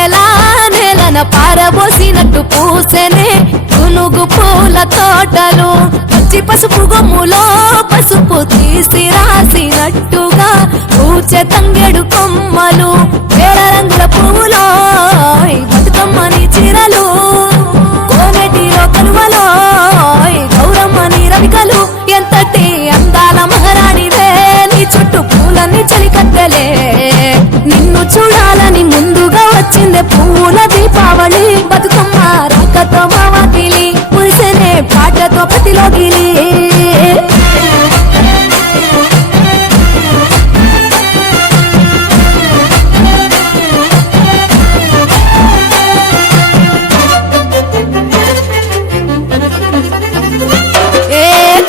వెన్నెలా నేలన పారబోసినట్టు పూసెనే గునుగు పూల తోటలు పచ్చి పసుపు గొమ్ములో పసుపు తీసి రాసినట్టుగా పూచె తంగెడు కొమ్మలు వేల రంగుల పువ్వులో బతుకమ్మని చీరలు కోనేటిలో కలువలో గౌరమ్మని రవికలు ఎంతటి అందాల మహారాణివే నీ చుట్టూ పూలన్నీ చలికత్తెలే నిన్ను చూడాలని ముందుగా వచ్చిందే పువ్వుల దీపావళి బతుకమ్మ రాకతో మావాకిలి మురిసెనే పాటతో ప్రతిలోగిలి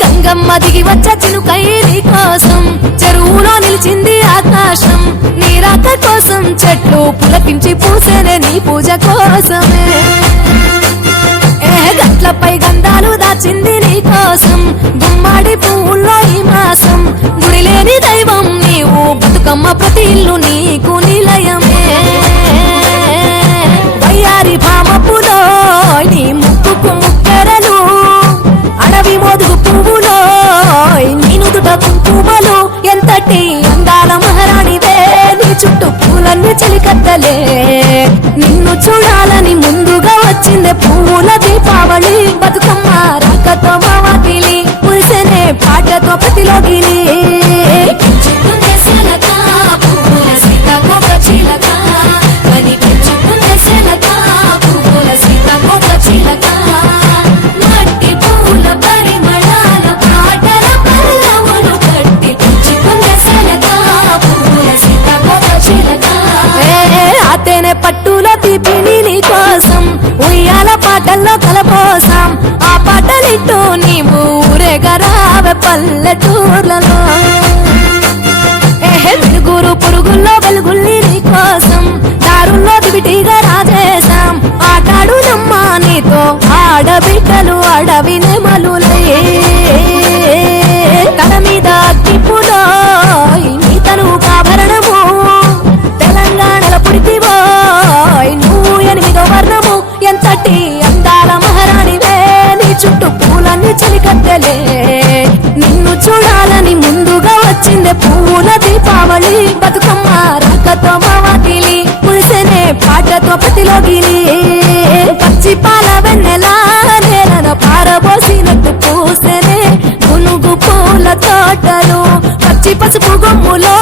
గంగమ్మ దిగి వచ్చ చినుకై నీ కోసం చెరువులో నిలిచింది ఆకాశం నీ రాక కోసం చెట్లు పులకించి పూసేనే నీ పూజ కోసమే గట్లపై గంధాలు దాచింది నీ కోసం గుమ్మాడి పువ్వుల్లో ఈ మాసం గుడి లేని దైవం నీవు బతుకమ్మ ప్రతి ఇల్లు నీకు నిలయమే వయ్యారి భామపులో నీ ముక్కుకు ముక్కెరలు అడవి మోదుగు పువ్వులో నీనుదుట కుంకుమలు ఎంతటి అందాల మహారాణివే నీ చుట్టూ పూలన్నీ చలికత్తలే నిన్ను చూడాలని ముందుగా వచ్చిందే పువ్వుల దీపావళి బతుకమ్మ రాకతో మావాకిలి మురిసెనే పాటతో ప్రతిలోగిలి పట్టులో తీపిని నీ కోసం ఉయ్యాల పాటల్లో కలపోసాం ఆ పాటలిట్టు నీవు ఊరేగరావే పల్లెటూర్లలో వెలుగురు పురుగుల్లో వెలుగుల్ని నీ కోసం దారుల్లో దివిటిగా రాజేశాం ఆటాడు నమ్మ నీతో ఆడబిడ్డలు అడవి నెమలులే తల మీద అగ్గిపులో నీ తను ఆభరణము తెలంగాణలో పుడితివో నువ్వు 8వ వర్ణము ఎంతటి అందాల మహారాణివే నీ చుట్టూ పూలన్నీ చలికత్తెలే నిన్ను చూడాలని ముందుగా వచ్చిందే పువ్వుల దీపావళి బతుకమ్మ రాకతో మావాకిలి మురిసెనే పాటతో ప్రతిలోగిలి పచ్చి పాల వెన్నెలా నేలన పారబోసినట్టు పూసెనే గునుగు పూల తోటలు పచ్చి పసుపు గొమ్ములో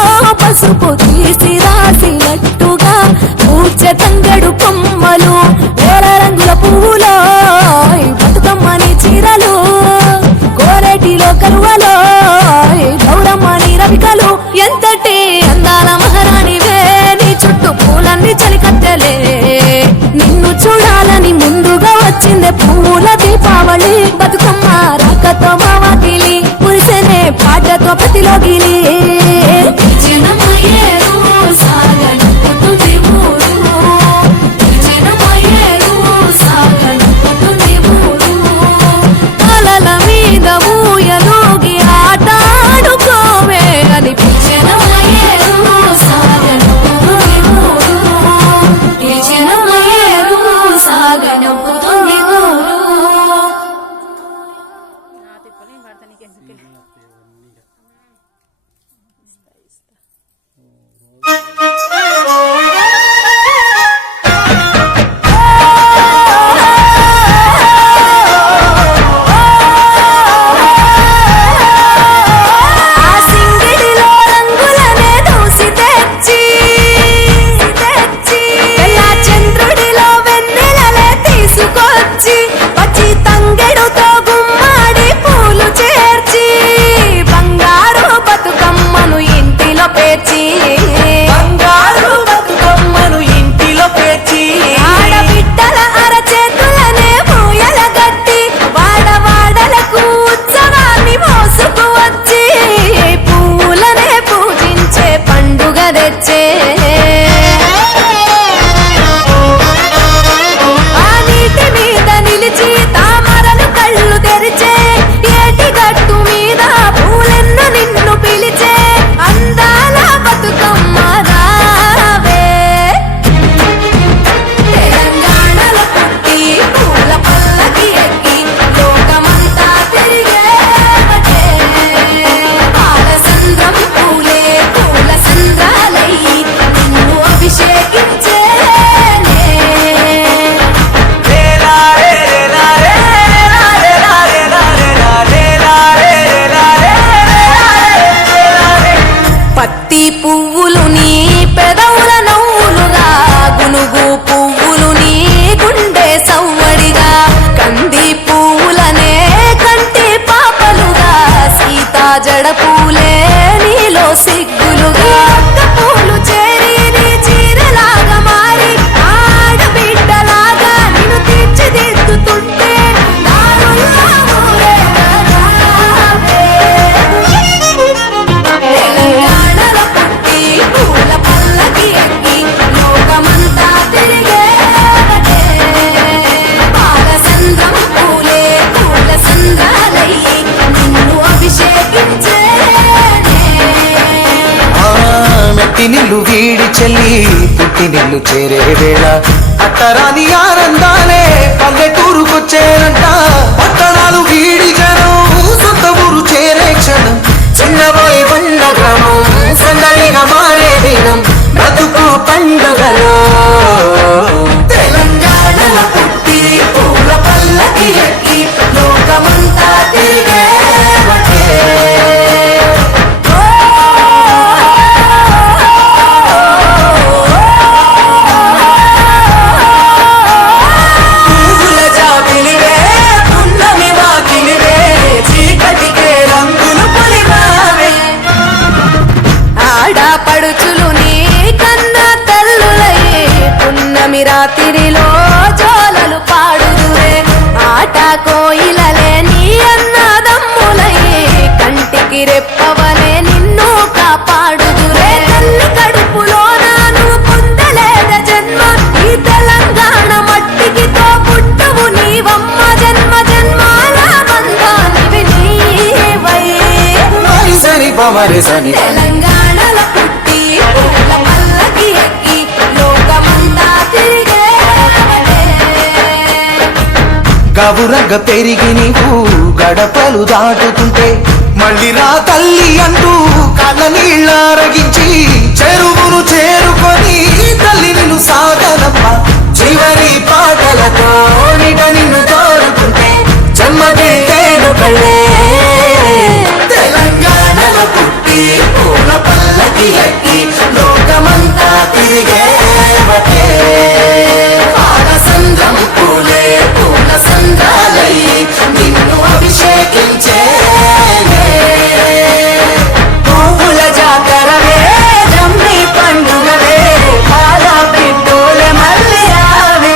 పసుపు తీసి రాసినట్టుగా పూచె తంగెడు కొమ్మలు వేల రంగుల పువ్వులో బతుకమ్మని చీరలు కోరేటిలో కలువలో గౌరమ్మని రవికలు ఎంతటి అందాల మహారాణివే నీ చుట్టూ పూలన్నీ చలికత్తెలే నిన్ను చూడాలని ముందుగా వచ్చిందే పువ్వుల దీపావళి బతుకమ్మ రాకతో మావాకిలి మురిసెనే పాటతో ప్రతిలోగిలి చెల్లి పుట్టినిల్లు చేరే వేళ అట్టరాని ఆనందాలే పల్లెటూరుకొచ్చేనంట. పట్టణాలు వీడి జనం సొంత ఊరు చేరే క్షణం, చిన్నబోయి ఉన్న గ్రామం సందడిగా మారే దినం, బ్రతుకు పండుగలో తెలంగాణలో పుట్టి పూల పల్లకి ఎక్కి లోకమంతా తిరిగే రాత్రిలో జోలలు పాడుదురే, ఆట కోయిలలే నీ అన్నదమ్ములయ్యే, కంటికి రెప్పవలే నిన్ను కాపాడుదురే. తల్లి కడుపులో నువ్వు పొందలేద జన్మ, ఈ తెలంగాణ మట్టికి తో పుట్టువు నీవమ్మ, జన్మ జన్మాల బంధానివి నీవై. తెలంగాణలో పుట్టి పూల పల్లకి ఎక్కి లోకమంతా గవురగ పెరిగి నీవు గడపలు దాటుతుంటే మళ్ళీ రా తల్లి అంటూ కళ్ళ నీళ్ళారగించి చెరువును చేరుకొని తల్లి నిన్ను సాగనప్ప చివరి పాటలతో నిట నిన్ను తోరుకుంటే జన్మదే తేను కళ్ళే. తెలంగాణలో పుట్టి పూల పల్లకి ఎక్కి లోకమంతా తిరిగే పాలసంద్రం పూలే పూల సంద్రాలయ్యి నిన్ను అభిషేకించే పువ్వుల జాతరవే జమ్మి పండుగవే పాల పిట్టోలే మళ్ళీ రావే.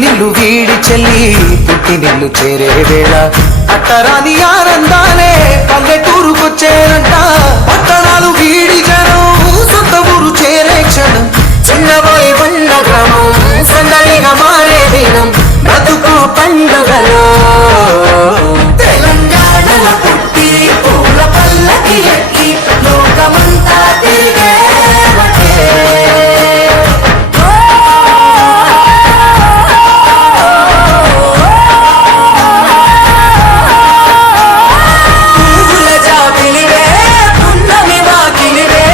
నిల్లు వీడి చెల్లి పుట్టినిల్లు చేరే వేళ అట్టరాని ఆనందాలే పల్లెటూరుకొచ్చేనంట. పట్టణాలు వీడి జనం సొంత ఊరు చేరే క్షణం, చిన్నబోయి ఉన్న గ్రామం సందడిగా మారే దినం బ్రతుకు పండుగలో తెలంగాణల పుట్టి పూల పల్లకి ఎక్కి లోకమంతా తిరిగేవటే పువ్వుల జాబిలివే పున్నమి వాకిలివే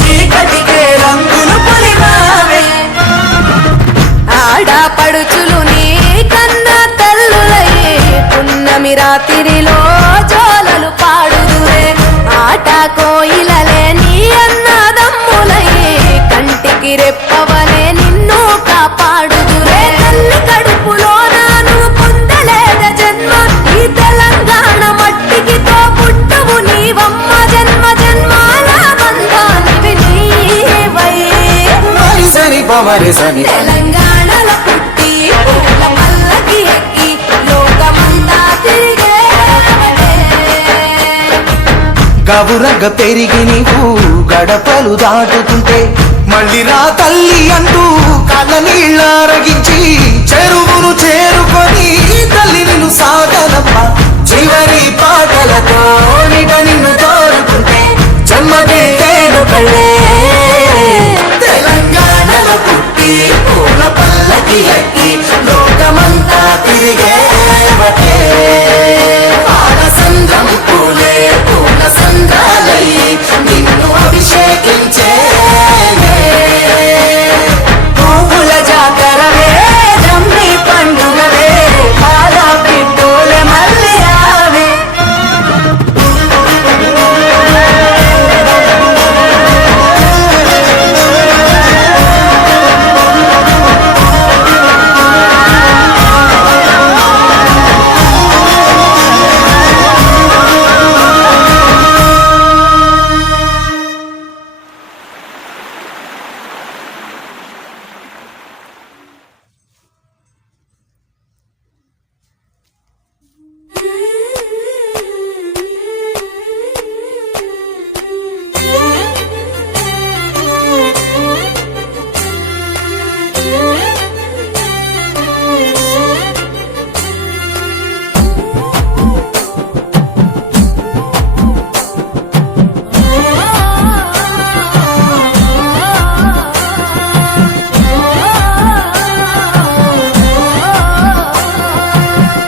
చీకటికే రంగులు పొలిమావే ఆడపడుచులు నీ కన్న తల్లులయ్యే పున్నమి రాత్రిలో జోలలు పాడుదురే ఆట కోయిలలే నీ అన్నదమ్ములయ్యే కంటికి రెప్పవలే నిన్ను కాపాడుదురే తల్లి కడుపులో నాను పొందలేద జన్మ ఈ తెలంగాణ మట్టికి తో పుట్టవు నీవమ్మ జన్మ జన్మాల బంధానివి నీవై సరి పవరి సని తెలంగాణలో పుట్టి పూల పల్లకి ఎక్కి లోకమంతా తిరిగేవటే. గవురగ పెరిగి నీవు గడపలు దాటుతుంటే మళ్ళీ రా తల్లి అంటూ కళ్ళ నీళ్ళారగించి చెరువును చేరుకొని తల్లి నిన్ను సాగనప్ప చివరి పాటలతో నిట నిన్ను తోరుకుంటే జన్మదేను కళ్ళే తెలంగాణలో పుట్టి పూల పల్లకి ఎక్కి లోకమంతా తిరిగేవటే పాలసంద్రం పూలే పూల సంద్రాలయ్యి నిన్ను అభిషేకించే పువ్వుల జాతరవే జమ్మి పండుగవే పాల పిట్టోలే మళ్ళీ రావే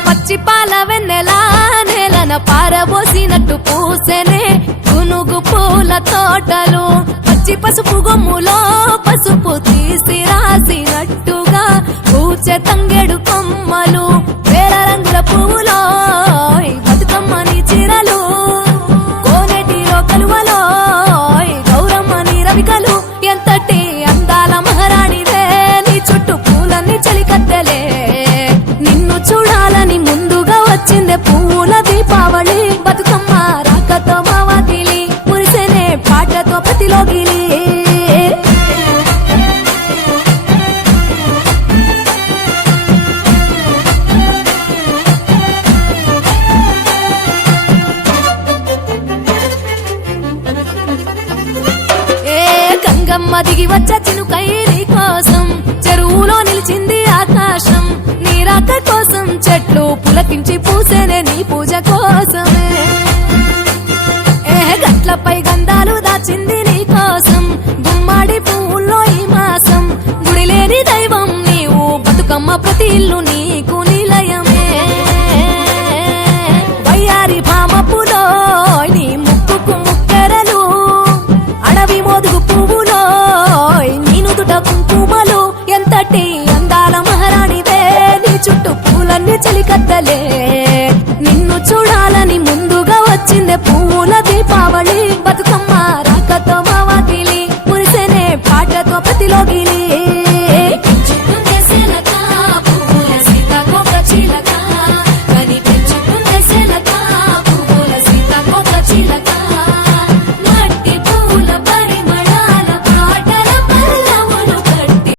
పచ్చి పాల వెన్నెలా నేలన పారబోసినట్టు పూసెనే గునుగు పూల తోటలు పచ్చి పసుపు గొమ్ములో పసుపు తీసి రాసినట్టుగా పూచె తంగెడు కొమ్మలు వేల రంగుల పువ్వులో బతుకమ్మని చీరలు కోనేటిలో కలువలో గౌరమ్మని రవికలు ఎంతటి అందాల మహారాణివే నీ చుట్టూ పూలన్నీ చలికత్తెలే నిన్ను చూడాలని ముందుగా వచ్చిందే పువ్వుల దీపావళి బతుకమ్మ రాకతో మావాతిలి మురిసెనే పాటతో ప్రతిలోగిలి ఏ గంగమ్మ దిగి వచ్చ చినుకై నీ కోసం చెరువులో నిలిచింది ఆకాశం నీ రాక కోసం చెట్లు పులకించి పూసేనే నీ పూజ కోసమే ఏ గట్లపై గంధాలు దాచింది నీ కోసం గుమ్మాడి పువ్వుల్లో ఈ మాసం గుడి లేని దైవం నీవు బతుకమ్మ ప్రతి ఇల్లు నీకు నిలయమే వయ్యారి భామపులో నీ ముక్కుకు ముక్కెరలు అడవి మోదుగు పువ్వులో నీనుదుట కుంకుమలు ఎంతటి అందాల మహారాణివే నీ చుట్టూ పూలన్నీ చలికత్తలే నిన్ను చూడాలని ముందుగా వచ్చిందే పువ్వుల దీపావళి